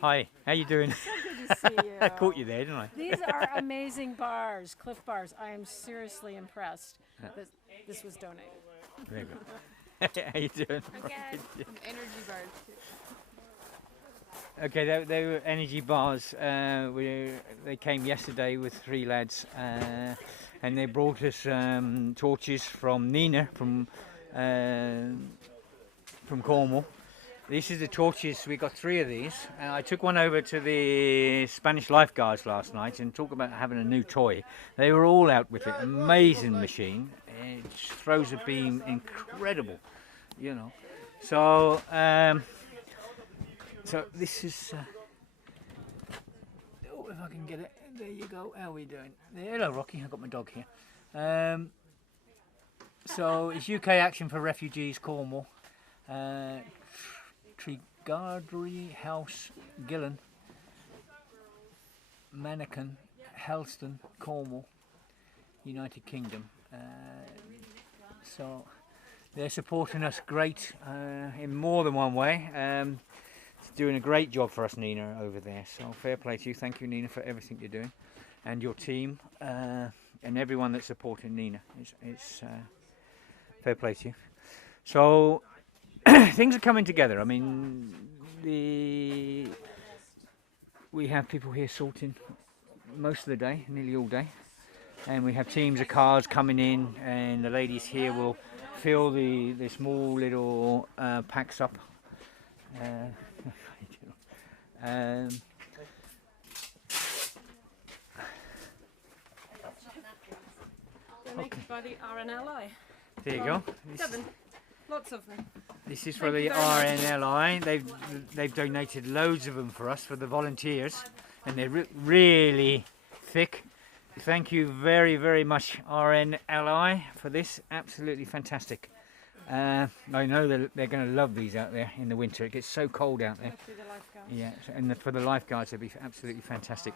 Hi, how you doing? So good to see you. I caught you there, didn't I? These are amazing bars, Cliff Bars. I am seriously impressed that this was donated. Very good. How you doing? Again, some energy bars too. Okay, they were energy bars. They came yesterday with three lads, and they brought us torches from Nina from Cornwall. These are the torches. We got three of these. I took one over to the Spanish lifeguards last night and talk about having a new toy. They were all out with it. Amazing machine. It throws a beam incredible, you know. So so this is. Oh, if I can get it. There you go. How are we doing? Hello, Rocky. I've got my dog here. So it's UK Action for Refugees, Cornwall. Tregardery House, Gillen, Mannequin, Helston, Cornwall, United Kingdom. So they're supporting us great in more than one way. Doing a great job for us, Nina, over there. So fair play to you. Thank you, Nina, for everything you're doing, and your team, and everyone that's supporting Nina. It's fair play to you. So. Things are coming together. I mean, we have people here sorting most of the day, nearly all day, and we have teams of cars coming in, and the ladies here will fill the small little packs up. Donated by the RNLI. There you go. Devon, lots of them. This is for the RNLI. They've donated loads of them for us, for the volunteers, and they're really thick. Thank you very, very much, RNLI, for this. Absolutely fantastic. I know they're going to love these out there in the winter. It gets so cold out there. Especially the lifeguards. Yeah, and for the lifeguards, it'll be absolutely fantastic.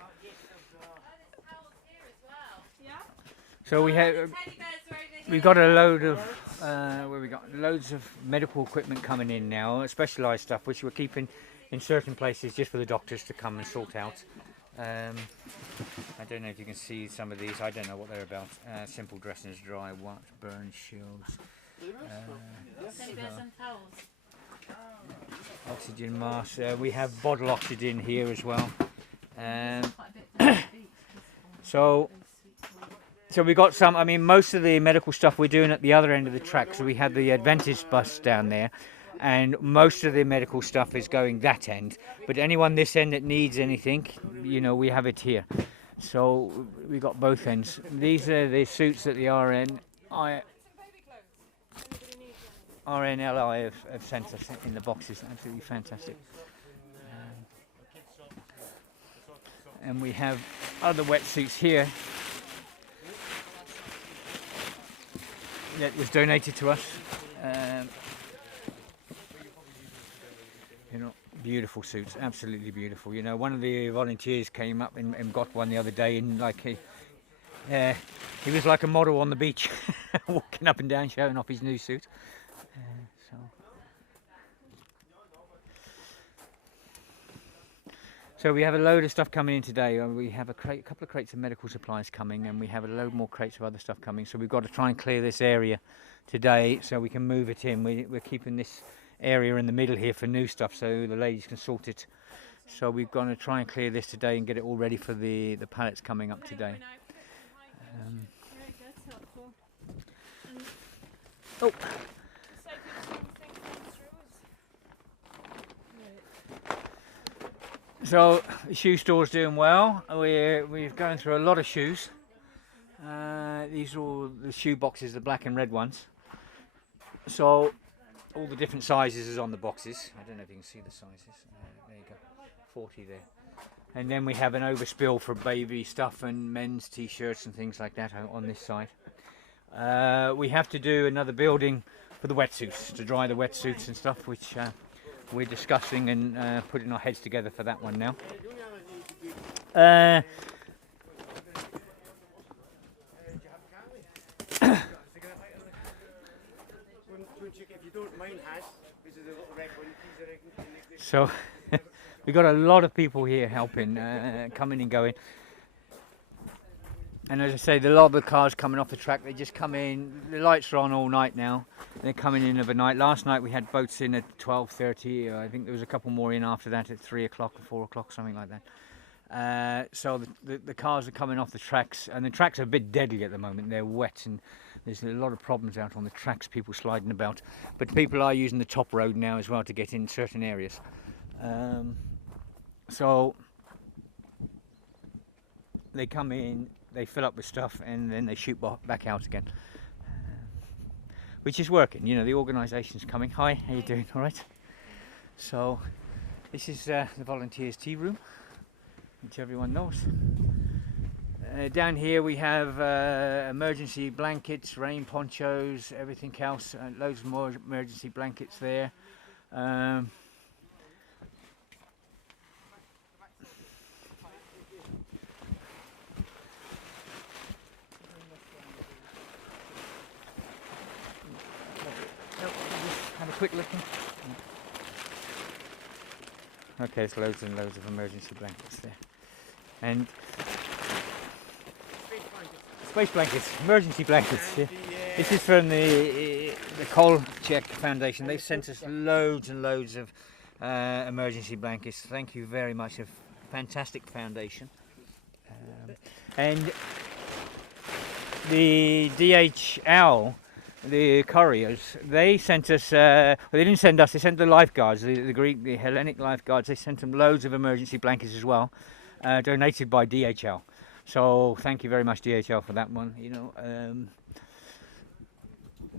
So we've got a load of loads of medical equipment coming in now, specialised stuff which we're keeping in certain places just for the doctors to come and sort out. I don't know if you can see some of these. I don't know what they're about. Simple dressings, dry, wax, burn shields, oxygen masks. We have bottle oxygen here as well. So we got some. I mean, most of the medical stuff we're doing at the other end of the track. So we have the Advantage bus down there, and most of the medical stuff is going that end. But anyone this end that needs anything, you know, we have it here. So we got both ends. These are the suits that the RNLI have sent us in the boxes. Absolutely fantastic. And we have other wetsuits here. That was donated to us. You know, beautiful suits, absolutely beautiful. You know, one of the volunteers came up and got one the other day, and like he was like a model on the beach, walking up and down, showing off his new suit. So we have a load of stuff coming in today. We have a couple of crates of medical supplies coming, and we have a load more crates of other stuff coming. So we've got to try and clear this area today so we can move it in. We're keeping this area in the middle here for new stuff so the ladies can sort it. So we're going to try and clear this today and get it all ready for the pallets coming up today. Oh. So the shoe store's doing well. We're going through a lot of shoes. These are all the shoe boxes, the black and red ones. So all the different sizes is on the boxes. I don't know if you can see the sizes. There you go, 40 there. And then we have an overspill for baby stuff and men's t-shirts and things like that on this side. We have to do another building for the wetsuits, to dry the wetsuits and stuff, which we're discussing and putting our heads together for that one now. So We've got a lot of people here helping, coming and going. And as I say, a lot of the cars coming off the track, they just come in. The lights are on all night now. They're coming in overnight. Last night we had boats in at 12:30. I think there was a couple more in after that at 3 o'clock or 4 o'clock, something like that. So the cars are coming off the tracks, and the tracks are a bit deadly at the moment. They're wet, and there's a lot of problems out on the tracks, people sliding about. But people are using the top road now as well to get in certain areas. So they come in, they fill up with stuff, and then they shoot back out again, which is working. You know, the organisation's coming. Hi, how you doing? All right. So this is the volunteers' tea room, which everyone knows. Down here we have emergency blankets, rain ponchos, everything else. Loads more emergency blankets there. Have a quick look. Okay, there's loads and loads of emergency blankets there. And space blankets, emergency blankets. Yeah. This is from the Kolchak Foundation. They've sent us loads and loads of emergency blankets. Thank you very much. A fantastic foundation. And the DHL, the couriers, they sent us, well, they didn't send us, they sent the lifeguards, the Greek, the Hellenic lifeguards. They sent them loads of emergency blankets as well, donated by DHL. So thank you very much, DHL, for that one. You know,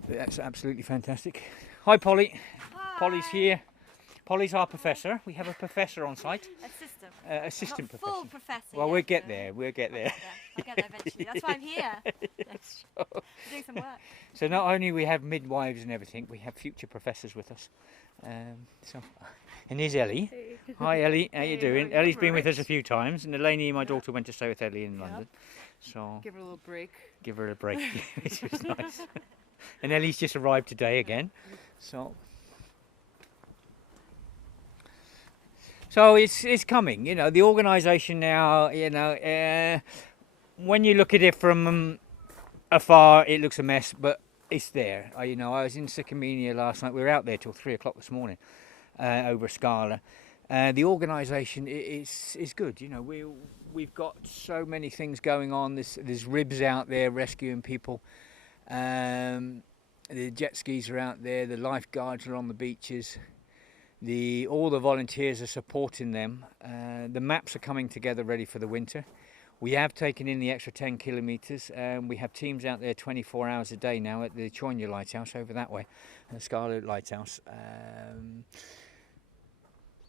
that's absolutely fantastic. Hi, Polly. Hi. Polly's here. Polly's our professor. We have a professor on site. Assistant. Assistant Not professor. full professor. Well, yet, we'll get so there. We'll get there. I'll get there eventually. That's why I'm here. Doing some work. So not only we have midwives and everything, we have future professors with us. And here's Ellie. Hey. Hi Ellie, how you Hey, doing? how are you? Ellie's been with us Right. a few times, and Elaine, my Yeah. daughter, went to stay with Ellie in Yeah. London. So Give her a little break. give her a break, which was nice. And Ellie's just arrived today again. So it's coming, you know, the organisation now, you know, when you look at it from afar, it looks a mess, but it's there. You know, I was in Sycamenia last night. We were out there till 3 o'clock this morning over Scala. The organisation is good. You know, we've got so many things going on. There's ribs out there rescuing people. The jet skis are out there. The lifeguards are on the beaches. All the volunteers are supporting them. The maps are coming together ready for the winter. We have taken in the extra 10 kilometres. We have teams out there 24 hours a day now at the Chonya Lighthouse over that way, the Scarlet Lighthouse.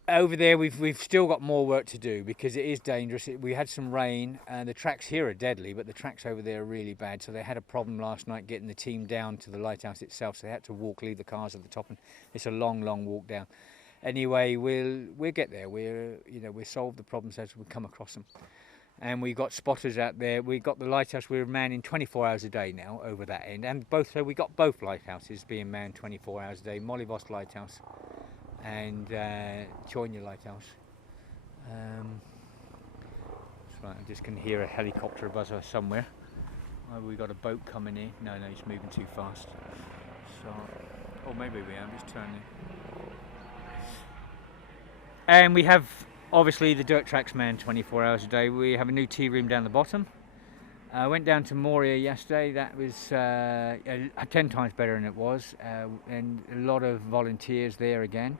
Over there we've still got more work to do because it is dangerous. We had some rain and the tracks here are deadly, but the tracks over there are really bad. So they had a problem last night getting the team down to the lighthouse itself. So they had to leave the cars at the top, and it's a long walk down. Anyway, we'll get there. We'll solve the problems as we come across them. And we've got spotters out there. We've got the lighthouse. We're manning 24 hours a day now over that end, and so we got both lighthouses being manned 24 hours a day. Mollyvost Lighthouse and Chonya Lighthouse. That's right. I just can hear a helicopter buzzer somewhere. Oh, we got a boat coming in. No, it's moving too fast. So, or maybe we are just turning. And we have obviously the dirt tracks manned 24 hours a day. We have a new tea room down the bottom. I went down to Moria yesterday. That was 10 times better than it was, and a lot of volunteers there again.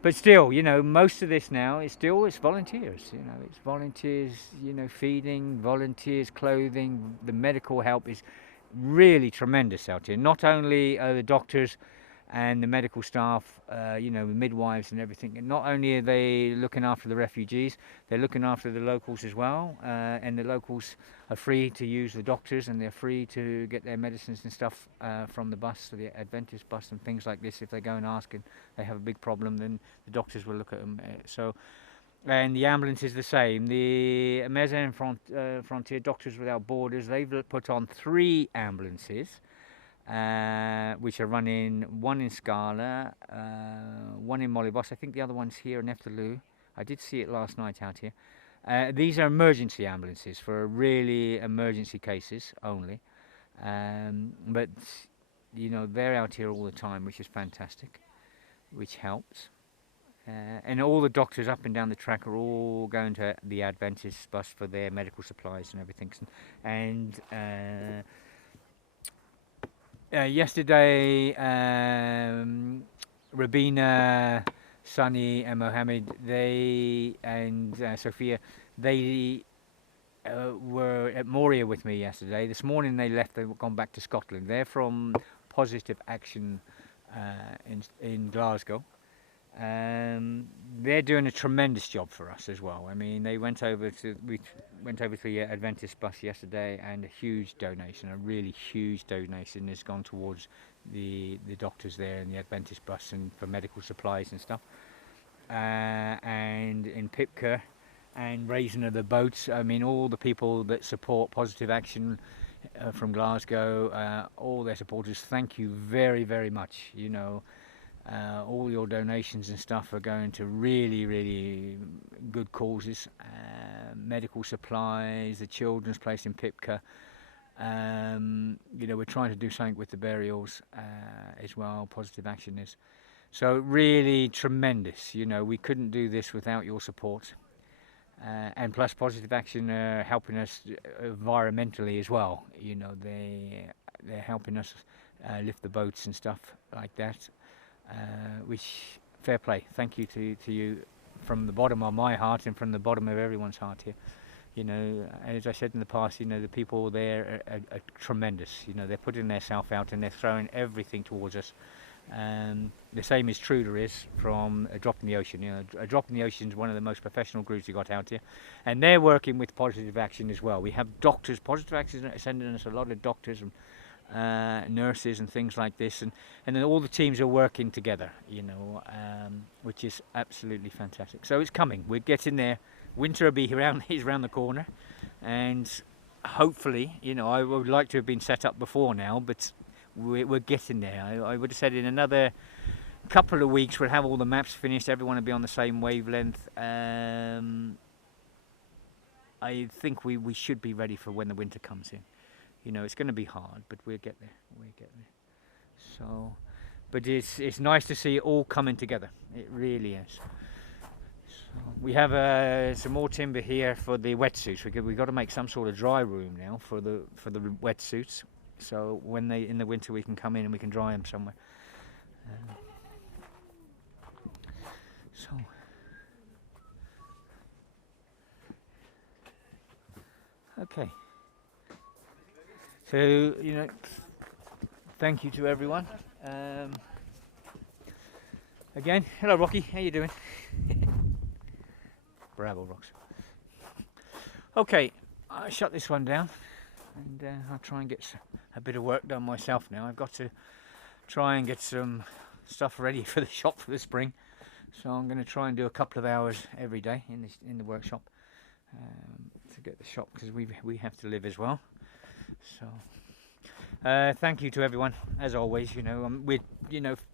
But still, you know, most of this now is it's volunteers. You know, it's volunteers. You know, feeding, volunteers, clothing. The medical help is really tremendous out here. Not only the doctors and the medical staff, you know, the midwives and everything. And not only are they looking after the refugees, they're looking after the locals as well. And the locals are free to use the doctors, and they're free to get their medicines and stuff from the bus, so the Adventist bus and things like this. If they go and ask and they have a big problem, then the doctors will look at them. And the ambulance is the same. The Médecins Sans Frontières, Doctors Without Borders, they've put on 3 ambulances. which are running one in Scala, one in Mollyboss. I think the other one's here in Efterloo. I did see it last night out here. These are emergency ambulances for really emergency cases only. But you know, they're out here all the time, which is fantastic, which helps. And all the doctors up and down the track are all going to the Adventist bus for their medical supplies and everything. And yesterday, Rabina, Sunny, and Mohammed, and Sophia, they were at Moria with me yesterday. This morning they left. They've gone back to Scotland. They're from Positive Action in Glasgow. They're doing a tremendous job for us as well. I mean, we went over to the Adventist bus yesterday, and a huge donation, a really huge donation, has gone towards the doctors there in the Adventist bus and for medical supplies and stuff. And in Pipka and raising of the boats. I mean, all the people that support Positive Action from Glasgow, all their supporters, thank you very, very much. You know, all your donations and stuff are going to really, really good causes. Medical supplies, the children's place in Pipka. You know, we're trying to do something with the burials as well. Positive Action is. So really tremendous. You know, we couldn't do this without your support. And plus Positive Action are helping us environmentally as well. You know, they're helping us lift the boats and stuff like that. Which, fair play. Thank you to you from the bottom of my heart and from the bottom of everyone's heart here. You know, as I said in the past, you know, the people there are tremendous. You know, they're putting their self out and they're throwing everything towards us. The same is true there is from A Drop in the Ocean. You know, A Drop in the Ocean is one of the most professional groups we got out here, and they're working with Positive Action as well. We have doctors. Positive Action is sending us a lot of doctors and nurses and things like this, and then all the teams are working together. You know, which is absolutely fantastic. So it's coming. We're getting there. Winter will be is around the corner, and hopefully, you know, I would like to have been set up before now, but we're getting there. I would have said in another couple of weeks we'll have all the maps finished, everyone will be on the same wavelength. I think we should be ready for when the winter comes in. You know, it's going to be hard, but we'll get there. We'll get there. So, but it's nice to see it all coming together. It really is. So we have some more timber here for the wetsuits. We've got to make some sort of dry room now for the wetsuits. So when in the winter we can come in and we can dry them somewhere. So okay. So, you know, thank you to everyone. Again, hello Rocky, how you doing? Bravo, Rox. Okay, I'll shut this one down. And I'll try and get a bit of work done myself now. I've got to try and get some stuff ready for the shop for the spring. So I'm going to try and do a couple of hours every day in the workshop to get the shop, because we have to live as well. So thank you to everyone as always. You know,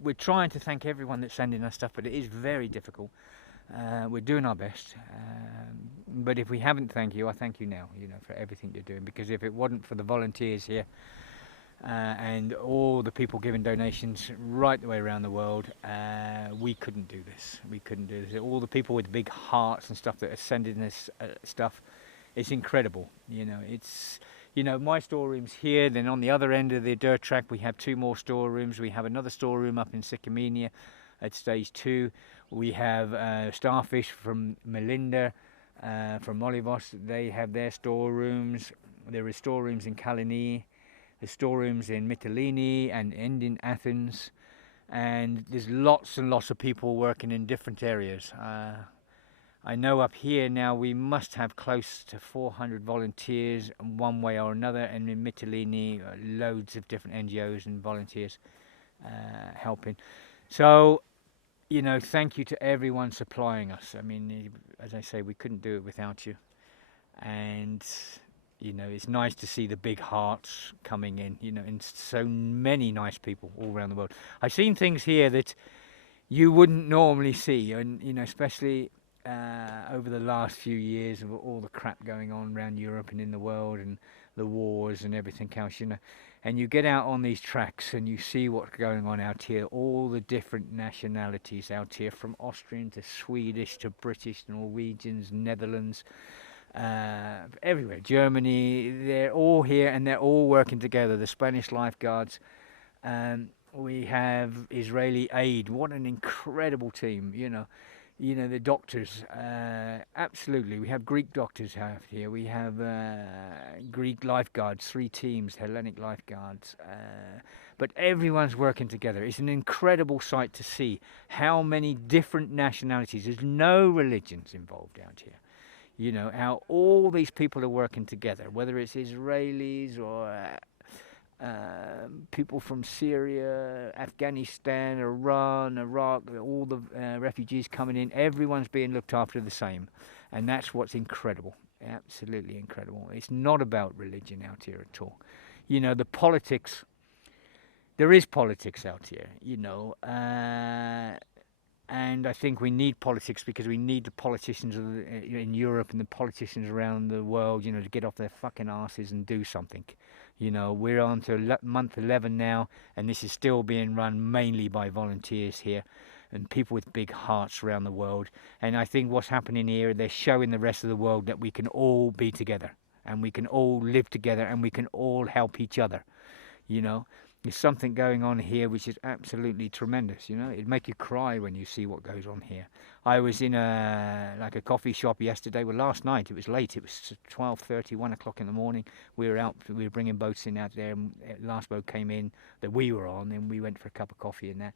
we're trying to thank everyone that's sending us stuff, but it is very difficult. We're doing our best, but if we haven't thanked you, I thank you now, you know, for everything you're doing, because if it wasn't for the volunteers here and all the people giving donations right the way around the world, we couldn't do this. We couldn't do this. All the people with big hearts and stuff that are sending us stuff, it's incredible. You know, it's, you know, my storeroom's here, then on the other end of the dirt track we have 2 more storerooms. We have another storeroom up in Sycamenia at stage 2. We have Starfish from Melinda, from Mollyvoss. They have their storerooms. There are storerooms in Kalini, there's storerooms in Mytilene and in Athens, and there's lots and lots of people working in different areas. I know up here now we must have close to 400 volunteers one way or another, and in Mytilene loads of different NGOs and volunteers helping. So, you know, thank you to everyone supplying us. I mean, as I say, we couldn't do it without you. And, You know, it's nice to see the big hearts coming in, you know, and so many nice people all around the world. I've seen things here that you wouldn't normally see, and, you know, especially over the last few years of all the crap going on around Europe and in the world and the wars and everything else, you know. And you get out on these tracks and you see what's going on out here, all the different nationalities out here, from Austrian to Swedish to British, Norwegians, Netherlands, everywhere, Germany, they're all here and they're all working together. The Spanish lifeguards, we have Israeli aid. What an incredible team, you know. You know, the doctors, absolutely. We have Greek doctors out here. We have Greek lifeguards, 3 teams, Hellenic lifeguards. But everyone's working together. It's an incredible sight to see how many different nationalities. There's no religions involved out here. You know, how all these people are working together, whether it's Israelis or people from Syria, Afghanistan, Iran, Iraq, all the refugees coming in, everyone's being looked after the same. And that's what's incredible, absolutely incredible. It's not about religion out here at all. You know, the politics, there is politics out here, you know, and I think we need politics because we need the politicians in Europe and the politicians around the world, you know, to get off their fucking asses and do something. You know, we're on to month 11 now, and this is still being run mainly by volunteers here and people with big hearts around the world. And I think what's happening here, they're showing the rest of the world that we can all be together and we can all live together and we can all help each other, you know. There's something going on here which is absolutely tremendous, you know. It'd make you cry when you see what goes on here. I was in a coffee shop yesterday. Well, last night, it was late. It was 12:30, 1 o'clock in the morning. We were out, we were bringing boats in out there. And last boat came in that we were on, and we went for a cup of coffee in there.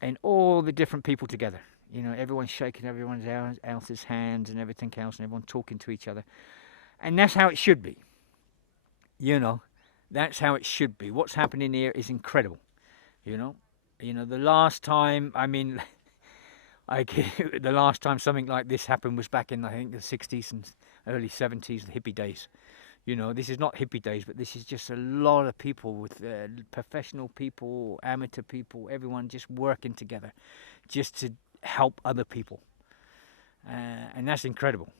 And all the different people together, you know, everyone's shaking everyone else's hands and everything else, and everyone talking to each other. And that's how it should be, you know. That's how it should be. What's happening here is incredible, you know. You know, the last time, I mean, the last time something like this happened was back in, I think, the 60s and early 70s, the hippie days. You know, this is not hippie days, but this is just a lot of people with professional people, amateur people, everyone just working together just to help other people. And that's incredible.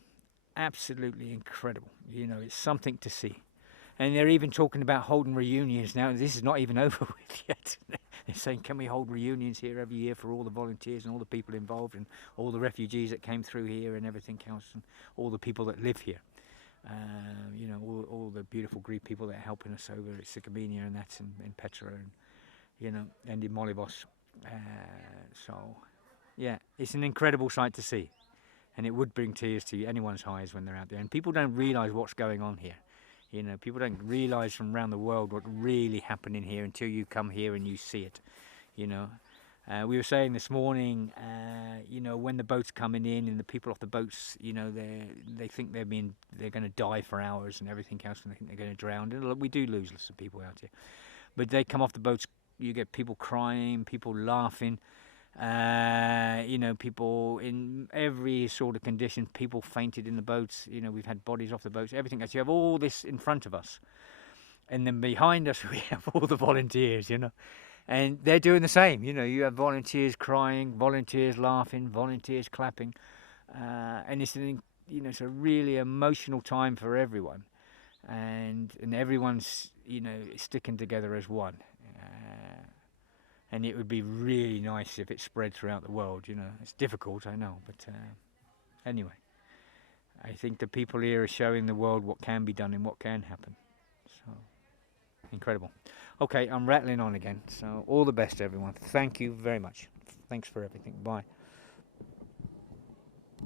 Absolutely incredible. You know, it's something to see. And they're even talking about holding reunions now. This is not even over with yet. They're saying, can we hold reunions here every year for all the volunteers and all the people involved and all the refugees that came through here and everything else and all the people that live here. You know, all the beautiful Greek people that are helping us over at Sycamenia and that's in Petra and, you know, and in Molivos. So, yeah, it's an incredible sight to see. And it would bring tears to anyone's eyes when they're out there. And people don't realise what's going on here. You know, people don't realise from around the world what's really happening here until you come here and you see it, you know. We were saying this morning, you know, when the boat's coming in and the people off the boats, you know, they think they're going to die for hours and everything else, and they think they're going to drown. And we do lose lots of people out here. But they come off the boats, you get people crying, people laughing. You know, people in every sort of condition, people fainted in the boats, you know, we've had bodies off the boats, everything else. You have all this in front of us, and then behind us we have all the volunteers, you know, and they're doing the same. You know, you have volunteers crying, volunteers laughing, volunteers clapping, and it's you know, it's a really emotional time for everyone, and everyone's, you know, sticking together as one. And it would be really nice if it spread throughout the world, you know. It's difficult, I know, but anyway. I think the people here are showing the world what can be done and what can happen. So, incredible. Okay, I'm rattling on again. So, all the best, everyone. Thank you very much. Thanks for everything. Bye.